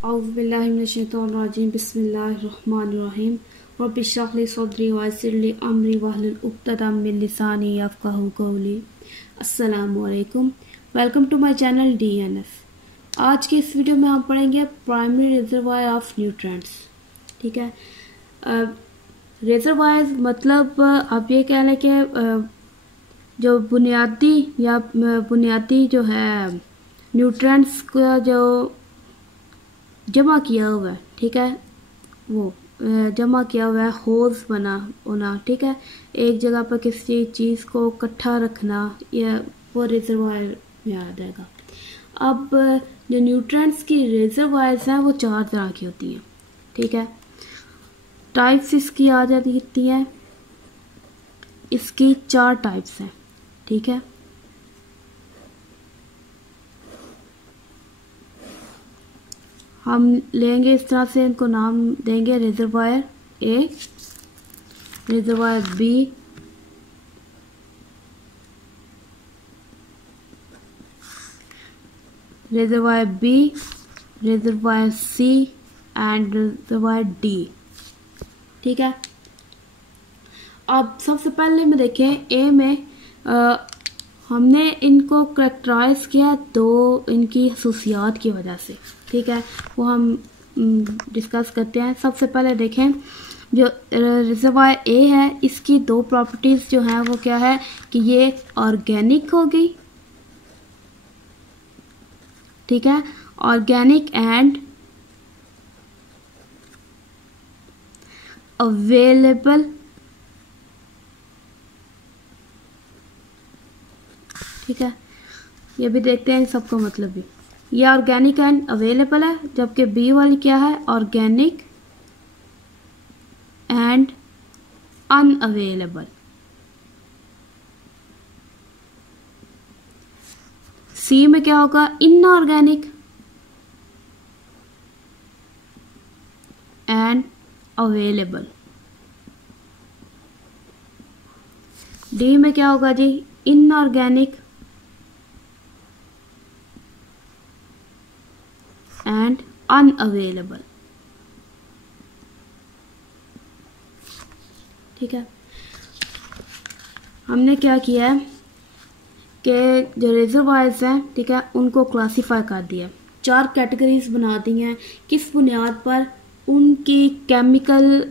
औज़ुबिल्लाहिमिनश्शैतानिर्रजीम बिस्मिल्लाहिर्रहमानिर्रहीम रब्बि इश्रह ली सदरी वयस्सिर ली अमरी वहलुल उक़्दतम मिन लिसानी यफ़क़हू क़ौली। अस्सलामु अलैकुम, welcome to my channel DNF। आज की इस वीडियो में हम पढ़ेंगे प्राइमरी रिजर्वायर ऑफ न्यूट्रिएंट्स। ठीक है, रिजर्वायर मतलब आप ये कह लें कि जो बुनियादी जो है न्यूट्रिएंट्स का जो जमा किया हुआ है, ठीक है, वो जमा किया हुआ है, होज बना होना, ठीक है, एक जगह पर किसी चीज़ को इकट्ठा रखना, या वो रिजर्वायर में आ जाएगा। अब जो न्यूट्रिएंट्स की रिजर्वायर्स हैं वो 4 तरह की होती हैं। ठीक है, टाइप्स इसकी आ जाती हैं, इसकी 4 टाइप्स हैं। ठीक है, हम लेंगे इस तरह से, इनको नाम देंगे reservoir A, reservoir B, reservoir B, reservoir C and reservoir D. ठीक है, अब सबसे पहले में देखें ए में हमने इनको करेक्टराइज किया 2 इनकी खसूसियात की वजह से। ठीक है, वो हम डिस्कस करते हैं। सबसे पहले देखें जो रिजर्वायर ए है, इसकी 2 प्रॉपर्टीज जो हैं वो क्या है कि ये ऑर्गेनिक होगी। ठीक है, ऑर्गेनिक एंड अवेलेबल। ठीक है, ये भी देखते हैं सबका मतलब भी। ये ऑर्गेनिक एंड अवेलेबल है, जबकि बी वाली क्या है, ऑर्गेनिक एंड अनअवेलेबल। सी में क्या होगा, इनऑर्गेनिक एंड अवेलेबल। डी में क्या होगा जी, इनऑर्गेनिक एंड अनअवेलेबल। ठीक है, हमने क्या किया है कि जो रिजर्वायर्स हैं, ठीक है, उनको क्लासीफाई कर दिया, 4 कैटेगरीज बना दी हैं। किस बुनियाद पर, उनकी केमिकल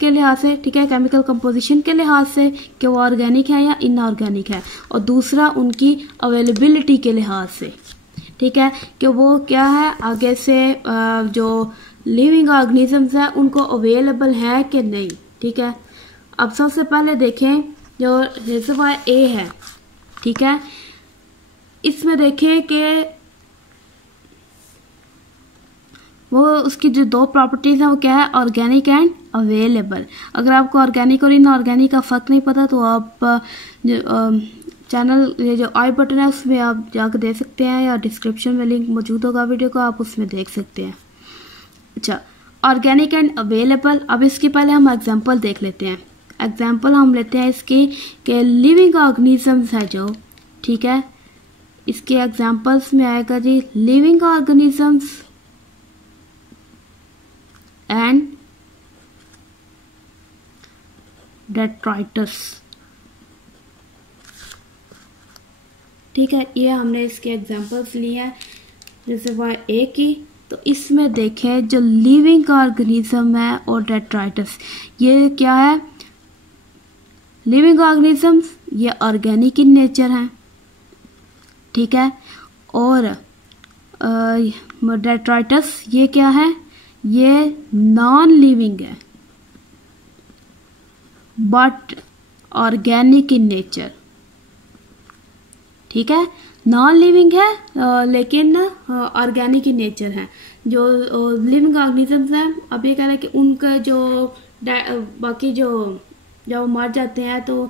के लिहाज से, ठीक है, केमिकल कंपोजिशन के लिहाज से कि वो ऑर्गेनिक है या इनऑर्गेनिक है, और दूसरा उनकी अवेलेबिलिटी के लिहाज से। ठीक है, कि वो क्या है, आगे से जो लिविंग ऑर्गेनिजम्स हैं उनको अवेलेबल है कि नहीं। ठीक है, अब सबसे पहले देखें जो रिजर्वायर ए है। ठीक है, इसमें देखें कि वो उसकी जो 2 प्रॉपर्टीज हैं वो क्या है, ऑर्गेनिक एंड अवेलेबल। अगर आपको ऑर्गेनिक और इनऑर्गेनिक का फ़र्क नहीं पता तो आप चैनल ये जो आई बटन है उसमें आप जाकर देख सकते हैं, या डिस्क्रिप्शन में लिंक मौजूद होगा वीडियो को, आप उसमें देख सकते हैं। अच्छा, ऑर्गेनिक एंड अवेलेबल। अब इसके पहले हम एग्जांपल देख लेते हैं। एग्जांपल हम लेते हैं इसकी कि लिविंग ऑर्गेनिजम्स है जो, ठीक है, इसके एग्जांपल्स में आएगा जी लिविंग ऑर्गेनिजम्स एंड डेट्राइटस। ठीक है, ये हमने इसके एग्जांपल्स लिए हैं रिजर्वायर ए की। तो इसमें देखें जो लिविंग ऑर्गेनिज्म है और डेट्राइटस, ये क्या है, लिविंग ऑर्गेनिजम्स ये ऑर्गेनिक इन नेचर हैं। ठीक है, और डेट्राइटस ये क्या है, ये नॉन लिविंग है बट ऑर्गेनिक इन नेचर। ठीक है, नॉन लिविंग है लेकिन ऑर्गेनिक इन नेचर है। जो लिविंग ऑर्गेनिजम्स हैं, अब ये कह रहे हैं कि उनका जो बाकी जो जब मर जाते हैं तो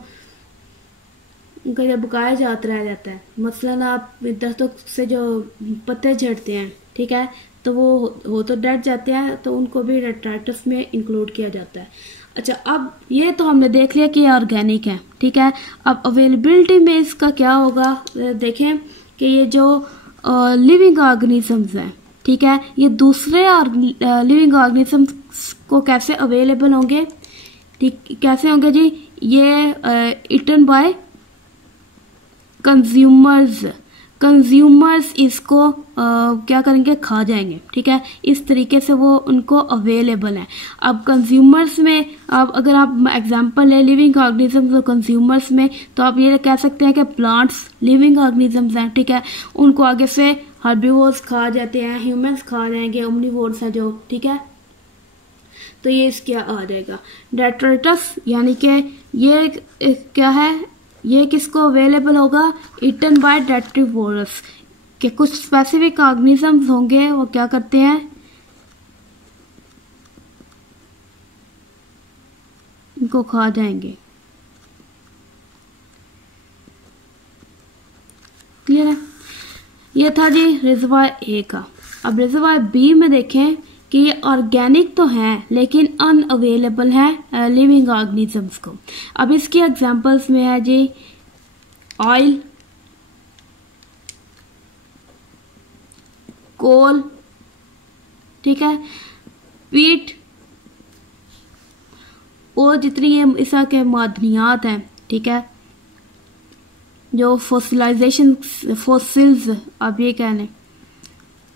उनका जब बकाया जात रह जाता है। मसलन आप दरख्तों से जो पत्ते झड़ते हैं, ठीक है, तो वो हो तो डट जाते हैं, तो उनको भी डेट्राइटस में इंक्लूड किया जाता है। अच्छा, अब ये तो हमने देख लिया कि ये ऑर्गेनिक है। ठीक है, अब अवेलेबिलिटी में इसका क्या होगा, देखें कि ये जो लिविंग ऑर्गेनिजम्स हैं, ठीक है, ये दूसरे लिविंग ऑर्गेनिजम्स को कैसे अवेलेबल होंगे, ठीक कैसे होंगे जी, ये इटन बाय कंज्यूमर्स, कंज्यूमर्स इसको क्या करेंगे, खा जाएंगे, ठीक है, इस तरीके से वो उनको अवेलेबल है। अब कंज्यूमर्स में, अब अगर आप एग्जांपल है लिविंग ऑर्गेनिजम्स और कंज्यूमर्स में, तो आप ये कह सकते हैं कि प्लांट्स लिविंग ऑर्गेनिजम्स हैं, ठीक है, उनको आगे से हर्बीवोर्स खा जाते हैं, ह्यूमंस खा जाएंगे, ओमनीवोर्स है जो, ठीक है, तो ये इसके आ जाएगा। डेट्रिटस यानी कि ये क्या है, ये किसको अवेलेबल होगा, इटन बाय डेट्रीवोरस, के कुछ स्पेसिफिक ऑर्गेनिजम्स होंगे वो क्या करते हैं, इनको खा जाएंगे। क्लियर है, ये था जी रिजर्वायर ए का। अब रिजर्वायर बी में देखें कि ये ऑर्गेनिक तो है लेकिन अनअवेलेबल है लिविंग ऑर्गेनिजम्स को। अब इसकी एग्जांपल्स में है जी ऑयल, कोल, ठीक है, पीट और जितनी ये इस के मादनियात हैं, ठीक है, जो फोसिलाइजेशन फोसिल्स आप ये कह लें,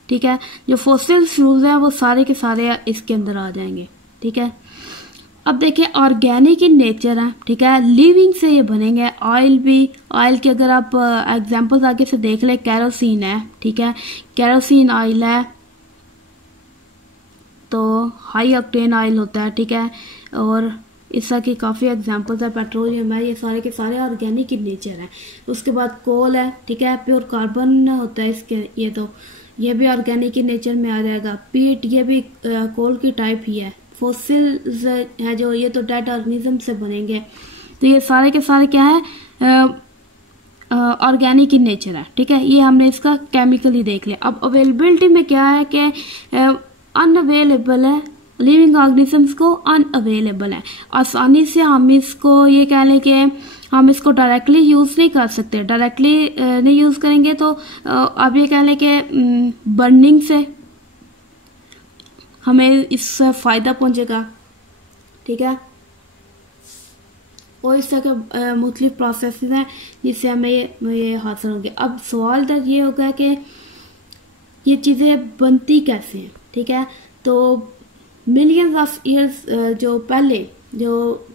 ठीक है, जो फोसिल फ्यूल्स हैं वो सारे के सारे इसके अंदर आ जाएंगे, ठीक है। अब देखिए ऑर्गेनिक इन नेचर है, ठीक है, लिविंग से ये बनेंगे। ऑयल भी, ऑयल के अगर आप एग्जांपल्स आगे से देख ले, कैरोसिन है, ठीक है, कैरोसिन ऑयल है, तो हाई ऑक्टेन ऑयल होता है, ठीक है, और इस तरह की काफ़ी एग्जांपल्स है, पेट्रोलियम है, ये सारे के सारे ऑर्गेनिक इन नेचर है। उसके बाद कोल है, ठीक है, प्योर कार्बन होता है इसके, ये तो ये भी ऑर्गेनिक इन नेचर में आ जाएगा। पीट ये भी कोल की टाइप ही है। फॉसिल्स है जो, ये तो डेड ऑर्गेनिज्म से बनेंगे, तो ये सारे के सारे क्या है, ऑर्गेनिक इन नेचर है, ठीक है, ये हमने इसका केमिकली देख लिया। अब अवेलेबिलिटी में क्या है कि अनअवेलेबल है, लिविंग ऑर्गेनिजम्स को अनअवेलेबल है, आसानी से हम इसको ये कह लें कि हम इसको डायरेक्टली यूज नहीं कर सकते। डायरेक्टली नहीं यूज करेंगे तो आप ये कह लें कि बर्निंग से हमें इससे फायदा पहुंचेगा, ठीक है, और इस तरह के मुख्तलिफ प्रोसेस हैं जिससे हमें ये हासिल होंगे। अब सवाल तो ये होगा कि ये चीज़ें बनती कैसे हैं, ठीक है, तो मिलियंस ऑफ ईयर्स जो पहले, जो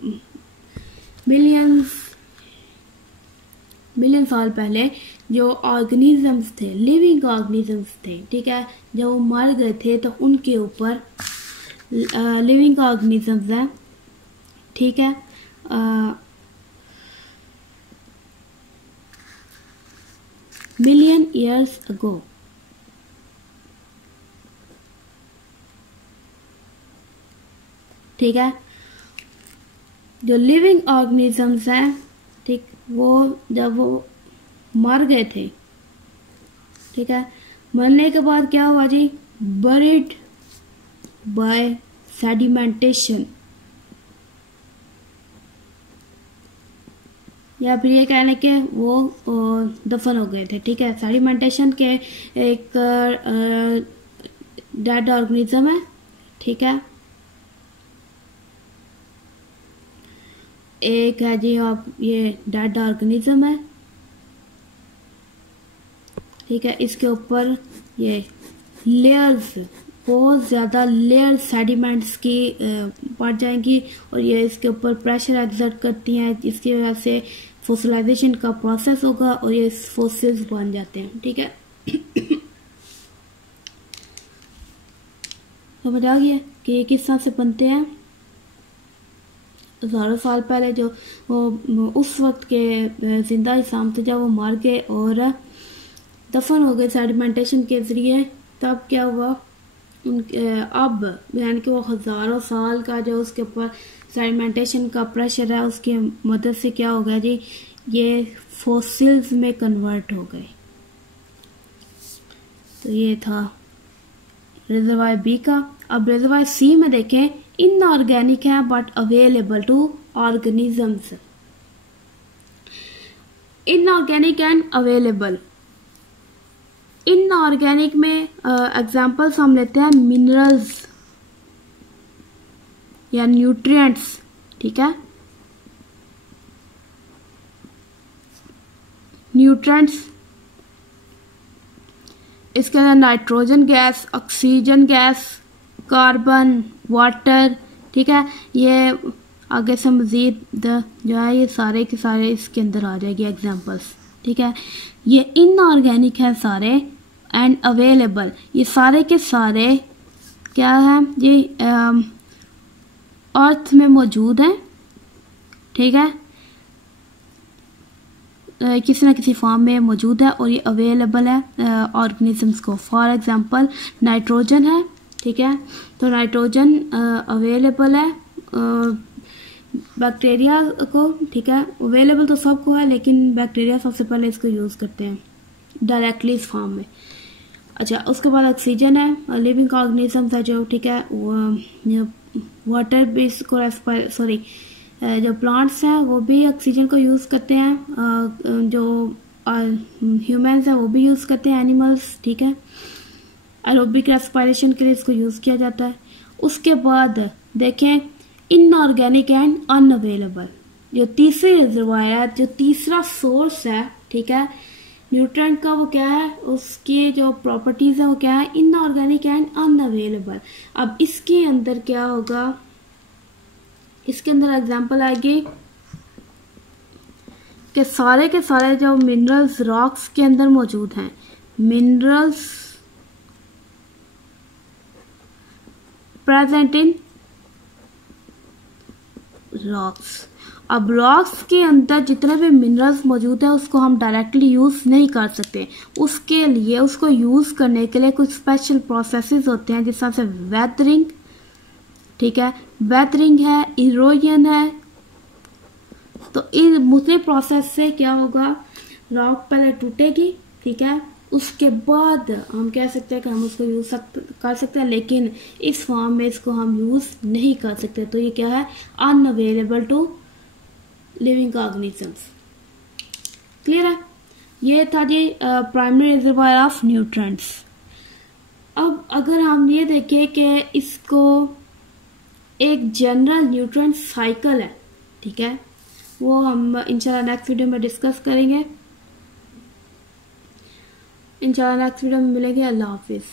मिलियन साल पहले जो ऑर्गेनिजम्स थे, लिविंग ऑर्गेनिजम्स थे, ठीक है, जब वो मर गए थे तो उनके ऊपर लिविंग ऑर्गेनिजम्स हैं, ठीक है, मिलियन ईयर्स अगो, ठीक है, जो लिविंग ऑर्गेनिजम्स हैं, ठीक, वो जब वो मर गए थे, ठीक है, मरने के बाद क्या हुआ जी, बरीड बाय सेडिमेंटेशन, या फिर ये कहने के वो दफन हो गए थे, ठीक है। सेडिमेंटेशन के एक डेड ऑर्गेनिज्म है, ठीक है, एक है जी आप ये डेड ऑर्गेनिज्म है, ठीक है, इसके ऊपर ये लेयर्स, बहुत ज़्यादा लेयर सेडिमेंट्स की पड़ जाएंगी और ये इसके ऊपर प्रेशर एक्सर्ट करती हैं, इसकी वजह से फोसिलाइजेशन का प्रोसेस होगा और ये फोसिल्स बन जाते हैं, ठीक है। समझ आ गया कि ये किस तरह से बनते हैं। हज़ारों साल पहले जो वो उस वक्त के जिंदा इंसान थे, जब वो मर गए और दफन हो गए सेडिमेंटेशन के ज़रिए, तब क्या हुआ, अब यानी कि वो हज़ारों साल का जो उसके ऊपर सेडिमेंटेशन का प्रेशर है, उसकी मदद से क्या हो गया जी, ये फॉसिल्स में कन्वर्ट हो गए। तो ये था रिजर्वायर बी का। अब रिजर्वायर सी में देखें, इनऑर्गेनिक है but available to organisms. Inorganic and available, inorganic में एग्जांपल्स हम लेते हैं मिनरल्स या न्यूट्रिएंट्स, ठीक है। न्यूट्रिएंट्स, इसके अंदर nitrogen gas, oxygen gas, carbon, water, ठीक है। ये आगे से मज़ीद जो है ये सारे के सारे इसके अंदर आ जाएगी एग्जांपल्स, ठीक है। ये इनऑर्गेनिक है सारे एंड अवेलेबल, ये सारे के सारे क्या है, ये अर्थ में मौजूद हैं, ठीक है, किसी न किसी फॉर्म में मौजूद है और ये अवेलेबल है ऑर्गेनिजम्स को। फॉर एग्जांपल नाइट्रोजन है, ठीक है, तो नाइट्रोजन अवेलेबल है बैक्टीरिया को, ठीक है। अवेलेबल तो सबको है लेकिन बैक्टीरिया सबसे पहले इसको यूज़ करते हैं डायरेक्टली इस फॉर्म में। अच्छा, उसके बाद ऑक्सीजन है, लिविंग ऑर्गेनिजम्स है जो, ठीक है, वाटर बेस्ड को सॉरी जो प्लांट्स हैं वो भी ऑक्सीजन को यूज़ करते हैं, जो ह्यूमंस हैं वो भी यूज़ करते हैं, एनिमल्स, ठीक है। एरोबिक रेस्पिरेशन के लिए इसको यूज़ किया जाता है। उसके बाद देखें इनऑर्गेनिक एंड अनअवेलेबल, जो तीसरी रिजर्वायर है, जो तीसरा सोर्स है, ठीक है, न्यूट्रिएंट का, वो क्या है, उसके जो प्रॉपर्टीज है वो क्या है, इनऑर्गेनिक एंड अनअवेलेबल। अब इसके अंदर क्या होगा, इसके अंदर एग्जांपल आएगी कि सारे के सारे जो मिनरल्स रॉक्स के अंदर मौजूद हैं, मिनरल्स प्रेजेंट इन रॉक्स। अब रॉक्स के अंदर जितने भी मिनरल्स मौजूद है उसको हम डायरेक्टली यूज़ नहीं कर सकते, उसके लिए उसको यूज़ करने के लिए कुछ स्पेशल प्रोसेसेस होते हैं, जिस तरह से वेदरिंग, ठीक है, वेदरिंग है, इरोजन है। तो इन मुझे प्रोसेस से क्या होगा, रॉक पहले टूटेगी, ठीक है, उसके बाद हम कह सकते हैं कि हम उसको यूज़ कर सकते हैं, लेकिन इस फॉर्म में इसको हम यूज़ नहीं कर सकते। तो ये क्या है, unavailable to living organisms. Clear है, ये था जी प्राइमरी रिजर्वायर ऑफ न्यूट्रिएंट्स। अब अगर हम ये देखें कि इसको एक जनरल न्यूट्रिएंट साइकिल है, ठीक है, वो हम इंशाल्लाह नेक्स्ट वीडियो में डिस्कस करेंगे। इंशाल्लाह नेक्स्ट वीडियो में मिलेंगे। अल्लाह हाफिज़।